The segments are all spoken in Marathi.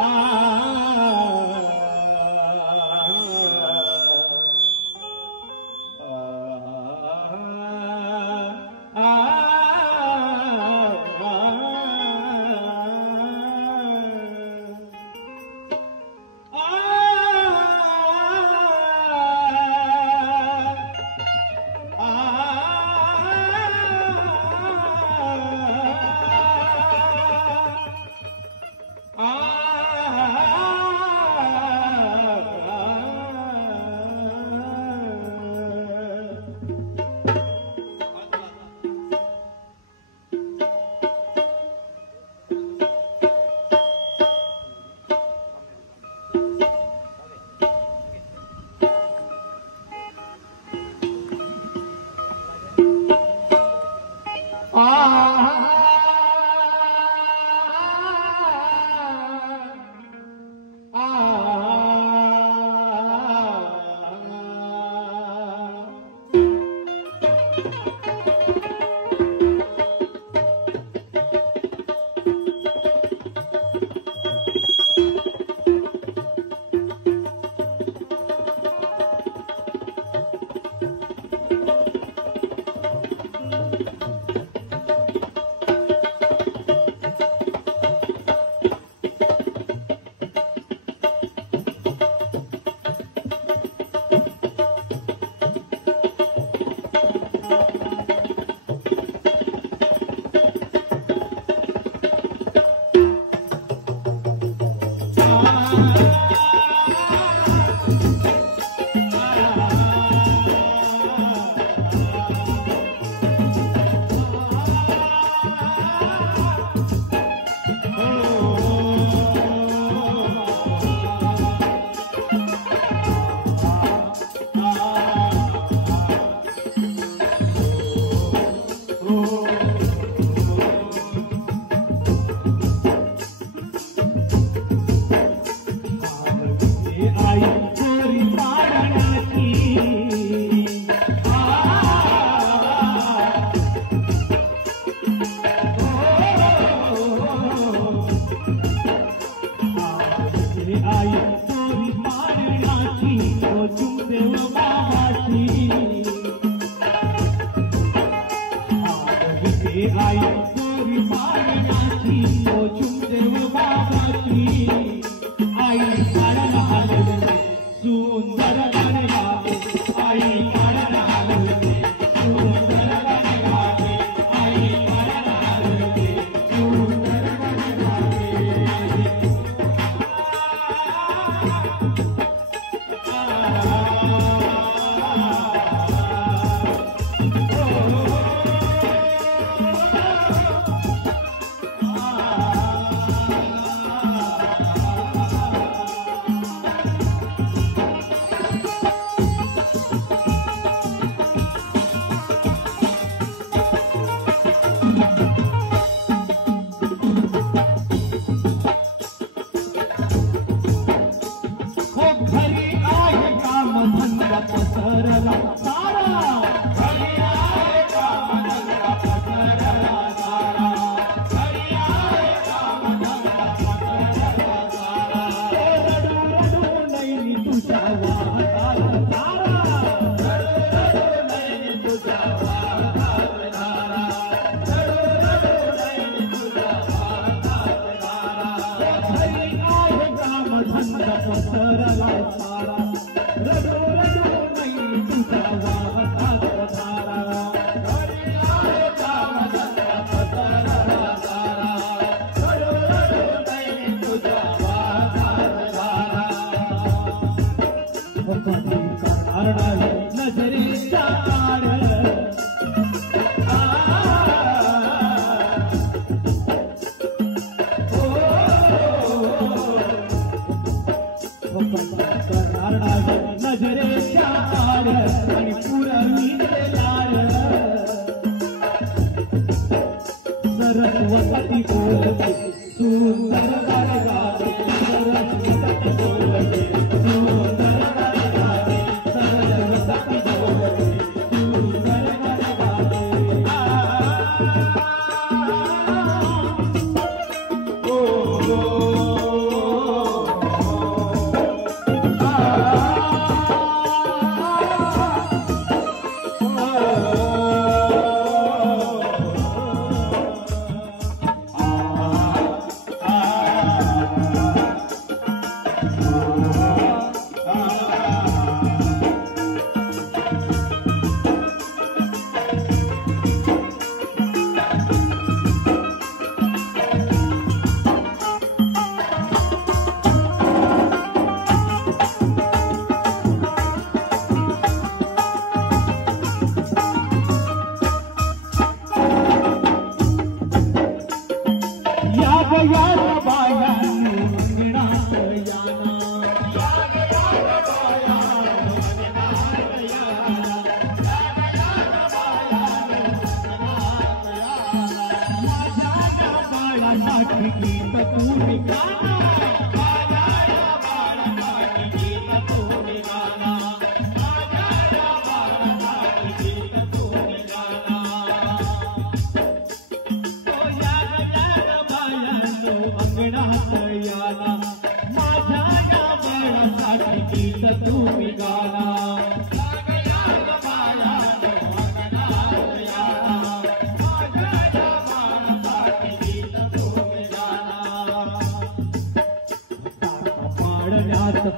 आ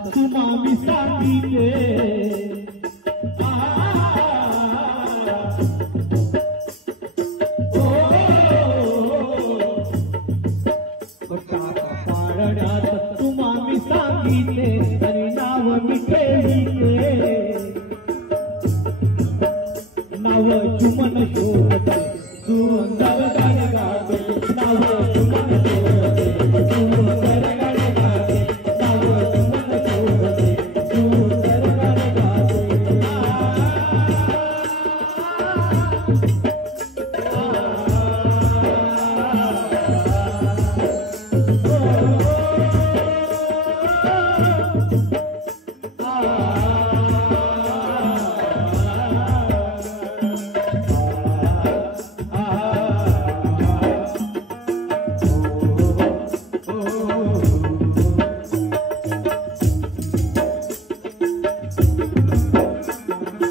तुम्हामी सांगितले पाळण्यात तुम्हामी सांगितले आणि नाव मी ठेविले नाव चुमन शोधते सुंदर गाणे गाते नाव चुमन शोधते सुंदर गाणे गाते नाव चुमन शोधते सुंदर गाणे गाते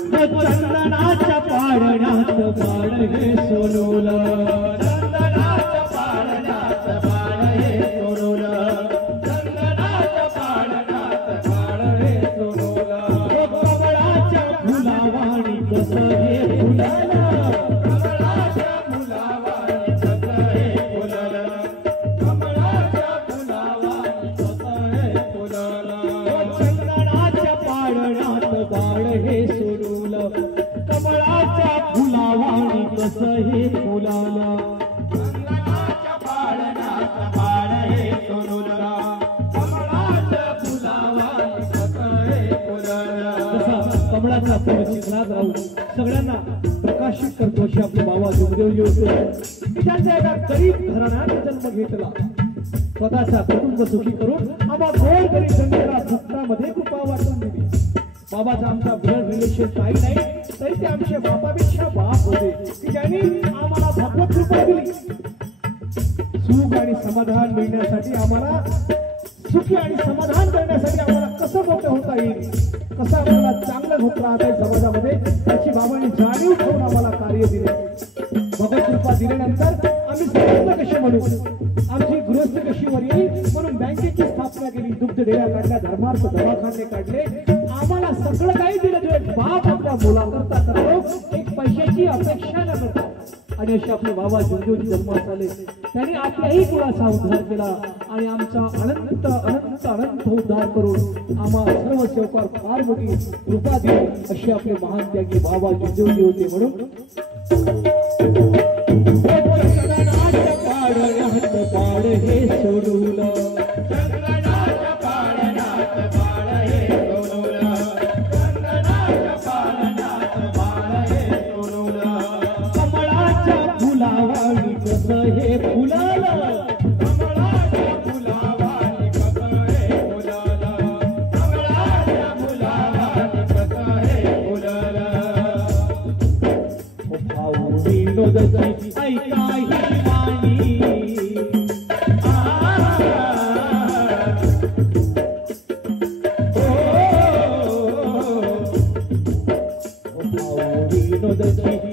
चंदनाच्या पाळण्यात बाळ हे सोनूला चंदनाच्या पाळण्यात बाळ हे सोनूला चंदनाच्या पाळण्यात बाळ हे सोनूला कमळाच्या फुलावाणी कसं हे फुलाला कमळाच्या फुलावाणी कसं हे फुलाला कमळाच्या फुलावाणी कसं हे फुलाला चंदनाच्या पाळण्यात बाळ हे सोनूला कमळाच्या फुलावाणी कसं हे फुलाला चंदनाच्या पाळण्यात बाळ हे सोनूला कमळाच्या फुलावाणी कसं हे फुलाला कमळाचा फुल चिखलात राहून सगळ्यांना प्रकाशित करतो अशी आपले बाबा जोगदेवजी होते की त्यांच्या एका गरीब घराण्यात जन्म घेतला स्वतःचा कुटुंब सुखी करून आम्हा गोर गरीब जनतेला दुःखामध्ये कृपा वाटून दिली बाबाचा आमचा ब्लड रिलेशन काही नाही तरी ते आमच्या बापापेक्षा बाप होते की ज्यांनी आम्हाला भगवत कृपा दिली सुख आणि समाधान मिळण्यासाठी आम्हाला सुखी आणि समाधान करण्यासाठी आम्हाला कसं मोठं होता येईल कसं आम्हाला चांगलं होत राहता येईल समाजामध्ये त्याची बाबांनी जाणीव ठेवून आम्हाला कार्य दिले भगवत कृपा दिल्यानंतर आम्ही समजलं कसे म्हणू आमची गृहस्थ कशी वर येईल म्हणून बँकेची स्थापना केली दुग्ध डेऱ्या काढल्या धर्मार्थ दवाखाने काढले आम्हाला सगळं काही दिलं जो एक बाप आपल्या मुलाकरता करतो एक पैशाची अपेक्षा न करता आणि असे आपले बाबा जोगदेवजी जन्मास आले त्यांनी आपल्याही कुळाचा उद्धार केला आणि आमचा अनंत अनंत अनंत उद्धार करून आम्हा सर्व सेवकावर फार मोठी कृपा दिली असे आपले महान त्यागी बाबा जोगदेवजी होते म्हणून बाळ हे सोडूला चंदनाच्या पाळण्यात बाळ हे सोडूला चंदनाच्या पाळण्यात बाळ हे सोडूला कमळाच्या फुलावाणी कसं हे फुलाला कमळाच्या फुलावाणी कसं हे फुलाला कमळाच्या फुलावाणी कसं हे फुलाला भाऊ विनोदची ऐका ही वाणी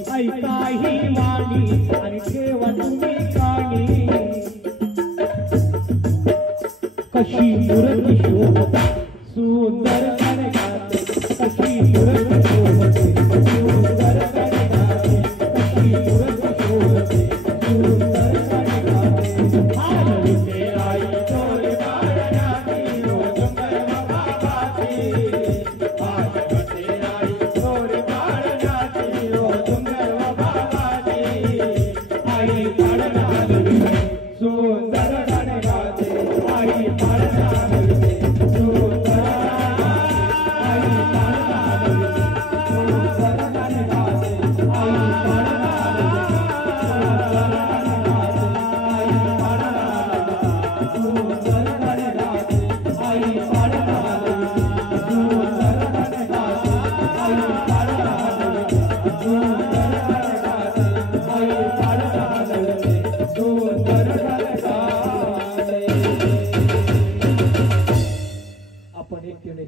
ऐका ही वाणी आणि ठेवा तुम्ही काणी कशी मूर्ती शोभते सुंदर गाणे गाते कशी मूर्ती शोभते सुंदर गाणे गाते कशी मूर्ती शोभते सुंदर गाणे गाते